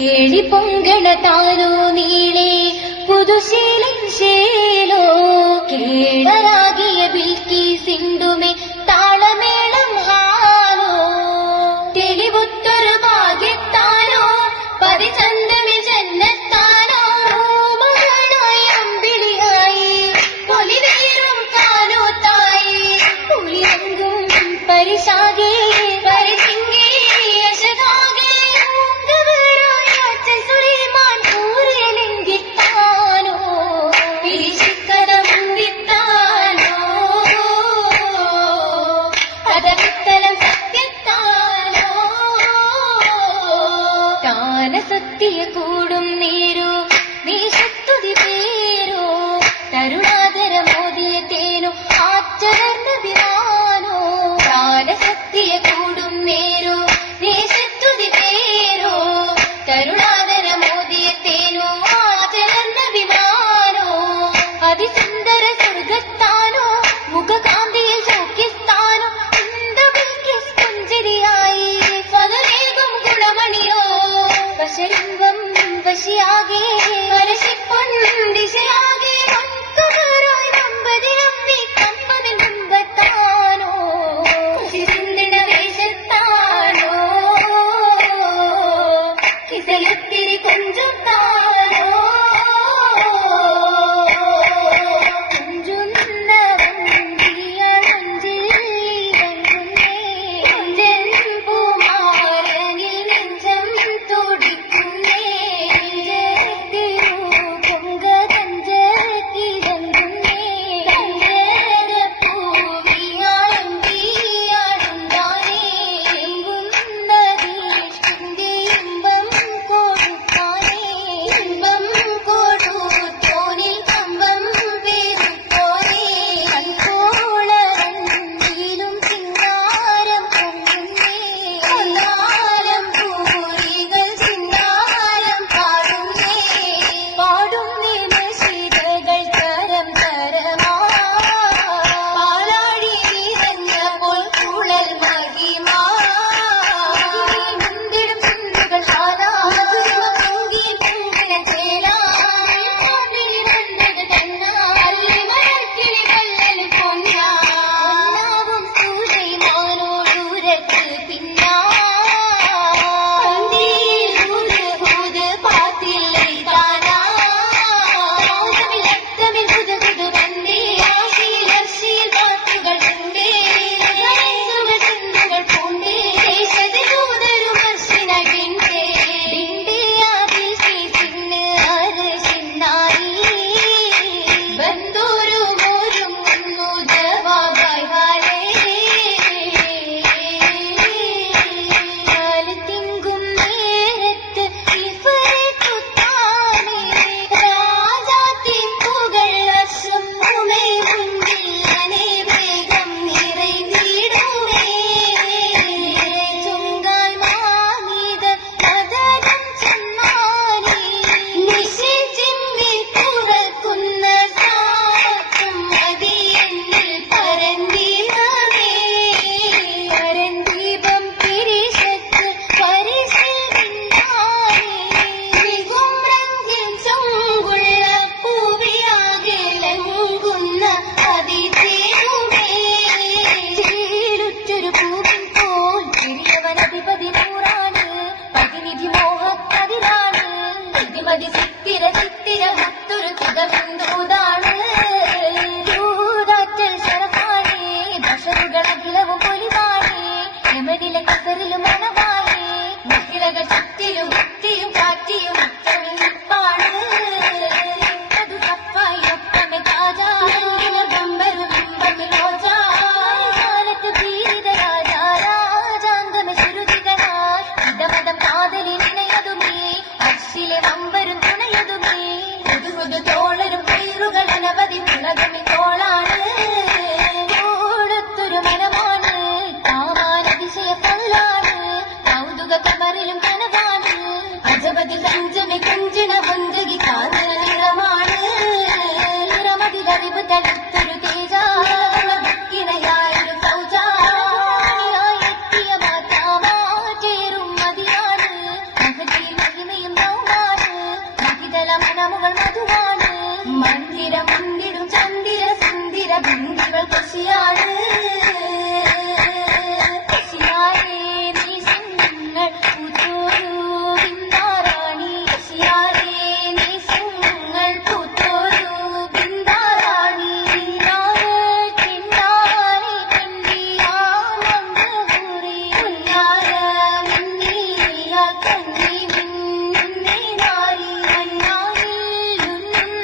ഏഴി പൊങ്കണ താനോ നീളെ പുതുശീലം ശേലോ കേളരാകിയ ബിൽക്കി സിന്ധുമേ താളമേളം ഹാലോ തെളിവുത്തൊരു ഭാഗ്യത്താനോ പരിചന്തമിൽ ജന്നത്താനോ മകനായി അമ്പിളിയായി പൊലിവേറും താനോ തായി പുലിയങ്കും പരിശാകെ സത്യ കൂടും നീരോ നീ ശക്തി പേരോ തരുണാതര മോദിയ തേനോ ആച്ചരന്ന വിമാനോ കാലസത്യ കൂടും നേരോ നീ ശക്തി പേരോ തരുണാതര മോദിയ തേനോ ആചരന്ന വിമാനോ അതിസുന്ദര സ്വർഗത്താനോ മുഖകാന്തിയിൽ സൗഖ്യസ്ഥാനോ പുഞ്ചരിയായി സ്വതവേഗം ഗുണമണിയോ വശരിമ്പം വശിയാകെ വരശിപ്പൊണ്ടിശയാകെ മക്കറായി നമ്പതിരമ്പി കമ്പതിൽ മുമ്പത്താനോ ചിന്തിട വേഷത്താനോ കിസലത്തിരി കൊഞ്ചും താനോ ചിത്തിര ചിത്തിര മുത്തൊരു സുഖബന്ധൂതാണ് ചൂതാറ്റൽ ശരഫാണേ ഭഷറുകളഖിലവും പൊലിവാണേ യമനിലെ കസറിലും മണവാണേ മുത്തിരകൾ ചുറ്റിലും മുത്തിയും കാറ്റിയും മുത്തമിൽ നിപ്പാണ് അത് സപ്പായി ഒപ്പമെ താജാ ബമ്പരു ബിംബമിൽ ഓജാ കാലത്ത് ധീരിത രാജാ രാജാംഗമെ ശുരുചിതനായി ഇതമതം കാതലിൽ ഇണയതുമേ അർശിലെ വമ്പരും തുണയതുമേ പുതുപുതു തോളരും പേരുകൾ അനവധി മുളകമി തോളാണ് കൊടുത്തൊരു മനമാണ് കാമാനതിശയ കൊള്ളാണ് കൗതുക കമറിലും കനവാണ് അജപതി സഞ്ചമി കുഞ്ചിന മുഞ്ചകി കാതല നിറമാണ് നിറമതിലറിവ് തടുത്തൊരു തേജാക്കിണയായൊരു സൗജാ എത്തിയ മാറ്റാമാ ചേരും മതിയാണ് മഹിമയും ശീതള മനമുകൾ മധുവാണ് മന്ദിരം മന്ദിരം ചന്ദിര സുന്ദിര ബിന്ദികൾ കൃഷിയാണ് കൃഷിയാരേ നീ സിംഹങ്ങൾ പൂത്തോരു ബിന്ദാറാണി കൃഷിയാരേ നീ സിംഹങ്ങൾ പൂത്തോരു ബിന്ദാറാണി കിന്നാരി കണ്ടിയാനന്ദപുരി കുഞ്ഞാര മിന്നിയ കന്നി മിന്നി നാരി മഞ്ഞാറിൽ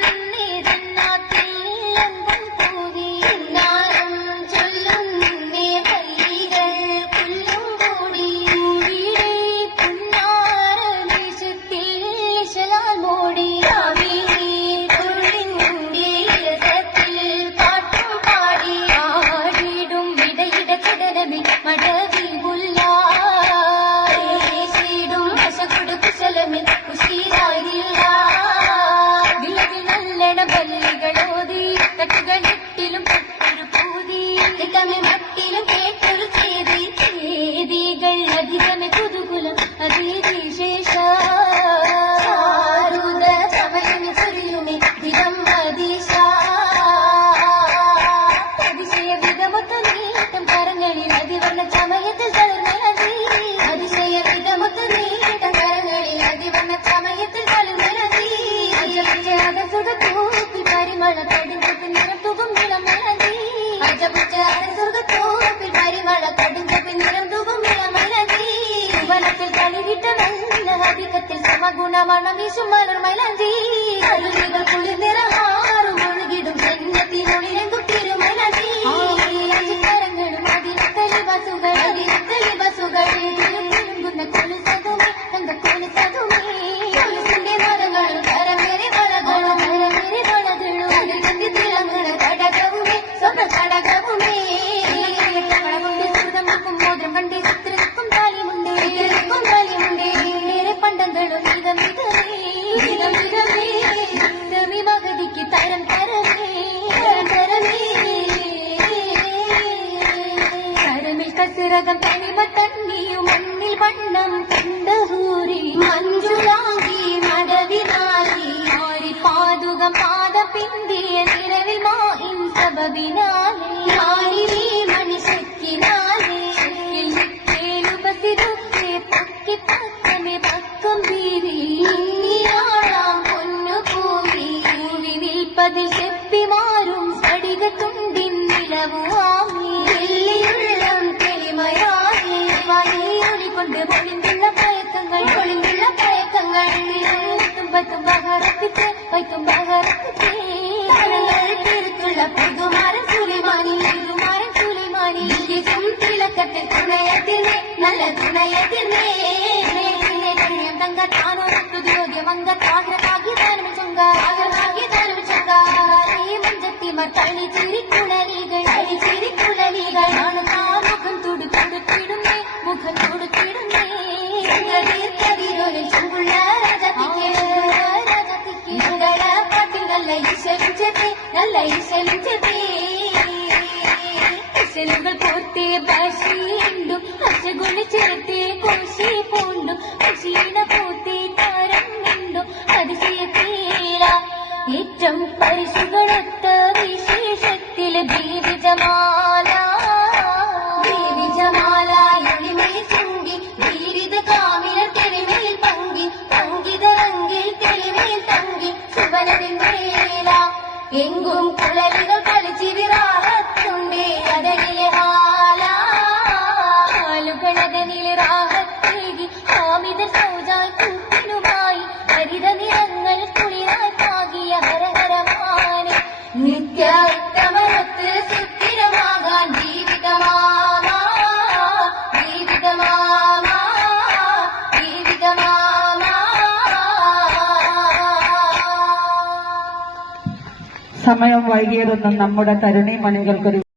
ഉന്നിരുന്നാത്തിൽ അന്തം പൂതി കിന്നാരം ചൊല്ലുന്നേ പല്ലികൾ പുല്ലും കൂടി വീടേ പുന്നാര ദേശത്തിൽ ഇശലാൽ മൂടി തുള്ളിന്റെ രസത്തിൽ പാട്ടും പാടി ആടിടും ഇടയിട കടലമിൽ മടവിൽ പുല്ലാടും വശകൊടു കുശലമിൽ കുശീരായില്ല വിളവിൽ നല്ലട പല്ലികളോതി തട്ടുകളിട്ടിലും പെട്ടൊരു പൂതി തമിഴ് മട്ടിലും കേട്ടൊരു ചേതികൾ അധികമേ കുതുകുലം അതിവിശേഷ സമയം ചൊരിയുമേ ദിനം അതിശ അതിശയ വിധമൊത്ത നീട്ടം കരങ്ങളിൽ അതിവർണ്ണ സമയത്തിൽ തളർന്നതി അതിശയ വിധമൊത്ത നീട്ടം കരങ്ങളിൽ അതിവർണ്ണ സമയത്തിൽ തളർന്നതി സുഖത്തോപ്പിൽ പരിമള കടിഞ്ചപ്പിൽ നിറത്തുകും നിലം മലതി സുഖത്തോപ്പിൽ പരിമള കടിഞ്ചപ്പിൽ നിറം തൂകും നിലം മലതി വനത്തിൽ കളിവിട്ട നല്ല അധികത്തിൽ സമഗുണമണം വീശും മലർ മലഞ്ചി കരുവികൾ കുളിർ നിറമാറും ഒഴുകിടും ജന്മത്തിനുള്ളിലെങ്കും തിരുമലഞ്ചി കരങ്ങളും അതിനത്തലി ബസുകൾ തിരുമ്പുന്ന കൊലുസതുമേ തങ്ക കൊലുസതുമേ കൊലുസിന്റെ മരങ്ങളും കരമേറി വളകളും അതിന്റെ തിളങ്ങണ കടകവുമേ സ്വപ്ന കടകവുമേ സുഹൃതം മോദ്രം കണ്ടേ ചിത്രക്കും താലിമുണ്ടേ പണ്ടങ്ങളും ഇതമേ മകതിക്ക് തരം തരമേ കരമിൽ കസിരകം തനിമ തന്നിയും മണ്ണിൽ വണ്ണം കണ്ടൂരി മഞ്ജുളാങ്കി മടവിനാലി മാറി പാതുകം പാദ പിന്തിയ നിറവിൽ മായിൻ സബബിനാലേ മാറിലീ മണിശക്കിനാലേ കേലുപസിരുക്കെ പൊക്കി പക്കമേ പക്കം വീരി ഇന്നിയാളാം പൊന്നു പൂവി വിൽപ്പതിൽ ചെപ്പിമാറും സ്ഫടികത്തുണ്ടിൻ നിലവുവാമി വെള്ളിയുള്ളം തെളിമയായി വഴിയൊളികൊണ്ട് പൊളിന്തുള്ള പയക്കങ്ങൾ തുമ്പത്തും ബഹറപ്പിച്ച് വൈത്തും ബഹറപ്പിച്ച് തിരുത്തുള്ള പുതുമാരൻ സുലിമാനി തിളക്കത്തിൽ തുണയത്തിനെ നല്ല തുണയത്തിനെ തങ്ക താനോ തുദ്യോഗ്യമംഗ ആഗ്രഹാകി ദാനം ചൊങ്ക മഞ്ചത്തി മത്തണി ചിരിക്കുളലികൾ ആണ് മുഖം തുടുത്തിടുന്നേ കതിരോലിൽ ചുങ്കുള്ള രാജത്തിക്ക് പാട്ടിൽ നല്ല ഈശലിച്ചതേ ഇശലുകൾ പോത്തേ ഭാഷയുണ്ടും അശകുണി ചേർത്തേ കോശി പൂണ്ടും ക്ഷീണ പോത്തേ താരം ഉണ്ടും അതിശയത്തേല ഏറ്റവും പരിശുകളൊത്ത വിശേഷത്തിൽ ബീവിജമാല എളിമയിൽ ചുങ്കി വീരിത കാമില തെളിമയിൽ പങ്കിതറങ്കിൽ തെളിമയിൽ തങ്കി സുവനവിൻ വേല എങ്കും കുളലികൾ കളിച്ചിരിറാഹത്തുണ്ടേ അതനിലെ ഹാലുകളകനിലെ റാഹത്തേകി ഹാമിത സൗജാൽ കൂട്ടിനുമായി ഹരിത നിറങ്ങൾ കുളിരായി പാകിയ ഹരഹരമാനെ നിത്യാത്തമരത്ത് സുസ്ഥിരമാകാൻ ജീവിതമാമാ സമയം വൈകിയതൊന്നും നമ്മുടെ തരുണി മണികൾക്കൊരു